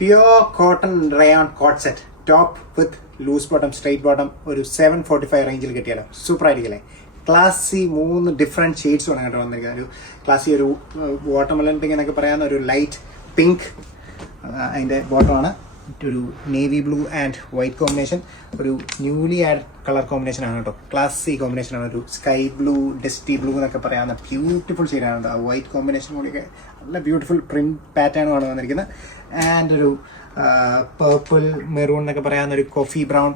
Pure cotton rayon coat set top with loose bottom straight bottom ഒരു 745 റേഞ്ചിൽ കിട്ടിയാലോ super ആയിരിക്കില്ലേ. ക്ലാസ്സി 3 ഡിഫറെൻറ്റ് ഷെയ്ഡ്സ് ആണ് കേട്ടോ വന്നിരിക്കുന്നത്. ഒരു ക്ലാസ്സി ഒരു വാട്ടർമെലൺ പിങ്ക് എന്നൊക്കെ പറയാവുന്ന ഒരു ലൈറ്റ് പിങ്ക് അതിൻ്റെ ബോട്ടമാണ്. ഒരു navy blue and white combination, ഒരു ന്യൂലി ആഡ് കളർ കോമ്പിനേഷൻ ആണ് കേട്ടോ. ക്ലാസ്സി കോമ്പിനേഷൻ ആണ്. ഒരു സ്കൈ ബ്ലൂ ഡസ്റ്റി ബ്ലൂ എന്നൊക്കെ പറയാവുന്ന ബ്യൂട്ടിഫുൾ ഷെയ്ഡാണ് കേട്ടോ. ആ വൈറ്റ് കോമ്പിനേഷൻ കൂടിയൊക്കെ നല്ല ബ്യൂട്ടിഫുൾ പ്രിന്റ് പാറ്റേണുമാണ് വന്നിരിക്കുന്നത്. ആൻഡ് ഒരു പേർപ്പിൾ മെറൂൺ എന്നൊക്കെ പറയാവുന്ന ഒരു കോഫി ബ്രൗൺ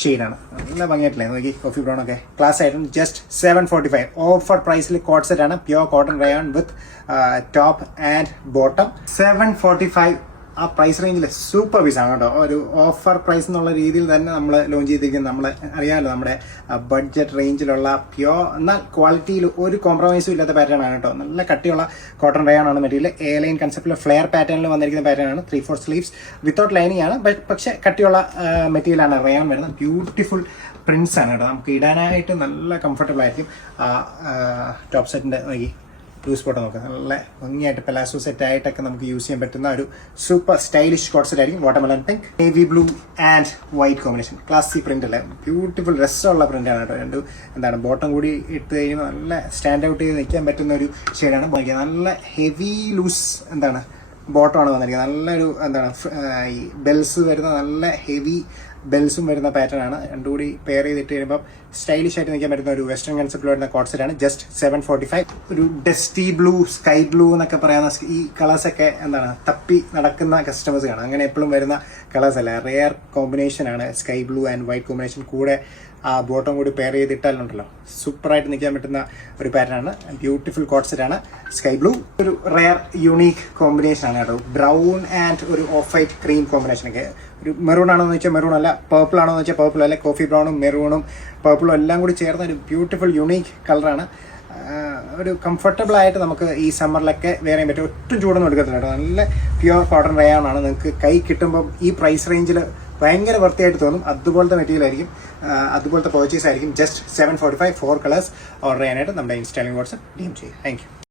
ഷെയ്ഡാണ്. നല്ല ഭംഗിയായിട്ടില്ലേ നോക്കി. കോഫി ബ്രൗൺ ഒക്കെ ക്ലാസ് ആയിട്ടും ജസ്റ്റ് 745 ഓഫർ പ്രൈസിൽ കോട്ട് സെറ്റ് ആണ്. Pure cotton rayon with top and bottom. 745 ആ പ്രൈസ് റേഞ്ചിൽ സൂപ്പർ പീസാണ് കേട്ടോ. ഒരു ഓഫർ പ്രൈസ് എന്നുള്ള രീതിയിൽ തന്നെ നമ്മൾ ലോഞ്ച് ചെയ്തിരിക്കുന്നത്. നമ്മൾ അറിയാമല്ലോ നമ്മുടെ ബഡ്ജറ്റ് റേഞ്ചിലുള്ള പ്യുവർ എന്നാൽ ക്വാളിറ്റിയിൽ ഒരു കോംപ്രമൈസും ഇല്ലാത്ത പാറ്റേൺ ആണ് കേട്ടോ. നല്ല കട്ടിയുള്ള കോട്ടൺ റയോൺ ആണ് മെറ്റീരിയൽ. എ ലൈൻ കൺസെപ്റ്റിൽ ഫ്ലെയർ പാറ്റേണിൽ വന്നിരിക്കുന്ന പാറ്റേൺ ആണ്. 3/4 സ്ലീവ്സ് വിത്തൗട്ട് ലൈനിങ് ആണ്. പക്ഷേ കട്ടിയുള്ള മെറ്റീരിയലാണ് റയോൺ വരുന്നത്. ബ്യൂട്ടിഫുൾ പ്രിന്റ്സ് ആണ് കേട്ടോ. നമുക്ക് ഇടാനായിട്ട് നല്ല കംഫർട്ടബിൾ ആയിരിക്കും. ടോപ്പ് സെറ്റിൻ്റെ നോക്കി ലൂസ് ബോട്ടം നോക്കാം. നല്ല ഭംഗിയായിട്ട് പെലാസോ സെറ്റ് ആയിട്ടൊക്കെ നമുക്ക് യൂസ് ചെയ്യാൻ പറ്റുന്ന ഒരു സൂപ്പർ സ്റ്റൈലിഷ് കോട്ട് സെറ്റ് ആയിരിക്കും. Watermelon pink, navy blue and white combination. Classy print അല്ലേ, ബ്യൂട്ടിഫുൾ രസമുള്ള പ്രിന്റ് ആണ് കേട്ടോ. എന്താണ് ബോട്ടം കൂടി ഇട്ട് കഴിയുമ്പോൾ നല്ല സ്റ്റാൻഡ് ഔട്ട് ചെയ്ത് നിൽക്കാൻ പറ്റുന്ന ഒരു ഷെയ്ഡാണ്. നല്ല ഹെവി ലൂസ് ബോട്ടമാണ് വന്നിരിക്കുന്നത്. നല്ലൊരു ഈ ബെൽസ് വരുന്ന നല്ല ഹെവി ബെൽസും വരുന്ന പാറ്റേൺ ആണ്. രണ്ടുകൂടി പെയർ ചെയ്തിട്ട് കഴിയുമ്പോൾ സ്റ്റൈലിഷ് ആയിട്ട് നിൽക്കാൻ പറ്റുന്ന ഒരു വെസ്റ്റേൺ കൺസെപ്റ്റിൽ വരുന്ന കോട്ട് സെറ്റ് ആണ്. ജസ്റ്റ് 745. ഒരു ഡസ്റ്റി ബ്ലൂ, സ്കൈ ബ്ലൂ എന്നൊക്കെ പറയുന്ന ഈ കളേഴ്സൊക്കെ തപ്പി നടക്കുന്ന കസ്റ്റമേഴ്സ് കാണാം. അങ്ങനെ എപ്പോഴും വരുന്ന കളേഴ്സ് അല്ല, റെയർ കോമ്പിനേഷൻ ആണ്. Sky blue and white combination കൂടെ ആ ബോട്ടം കൂടി പെയർ ചെയ്തിട്ടാലുണ്ടല്ലോ സൂപ്പറായിട്ട് നിൽക്കാൻ പറ്റുന്ന ഒരു പാറ്റേൺ ആണ്. ബ്യൂട്ടിഫുൾ കോട്ട് സെറ്റ് ആണ്. സ്കൈ ബ്ലൂ ഒരു റെയർ യുണീക്ക് കോമ്പിനേഷൻ ആണ് കേട്ടോ. ബ്രൗൺ ആൻഡ് ഒരു ഓഫ് വൈറ്റ് ക്രീം കോമ്പിനേഷൻ ഒക്കെ. ഒരു മെറൂൺ ആണെന്ന് വെച്ചാൽ മെറൂൺ അല്ല, പേർപ്പിൾ ആണെന്ന് വെച്ചാൽ പേർപ്പിൾ അല്ല. കോഫി ബ്രൗണും മെറൂണും പേർപ്പിളും എല്ലാം കൂടി ചേർന്ന ഒരു ബ്യൂട്ടിഫുൾ യുണീക്ക് കളറാണ്. ഒരു കംഫർട്ടബിൾ ആയിട്ട് നമുക്ക് ഈ സമ്മറിലൊക്കെ വേറെ ചെയ്യാൻ പറ്റും. ഒട്ടും ചൂടൊന്നും എടുക്കത്തില്ല കേട്ടോ. നല്ല പ്യുവർ കോട്ടൺ റയോൺ ആണ്. നിങ്ങൾക്ക് കൈ കിട്ടുമ്പം ഈ പ്രൈസ് റേഞ്ചിൽ ഭയങ്കര വൃത്തിയായിട്ട് തോന്നും. അതുപോലത്തെ മെറ്റീരിയൽ ആയിരിക്കും, അതുപോലത്തെ പർച്ചേസ് ആയിരിക്കും. ജസ്റ്റ് 745 4 കളേഴ്സ് ഓർഡർ ചെയ്യാനായിട്ട് നമ്മുടെ ഇൻസ്റ്റാഗ്രാം വാട്സ്ആപ്പ് DM ചെയ്യും. Thank you.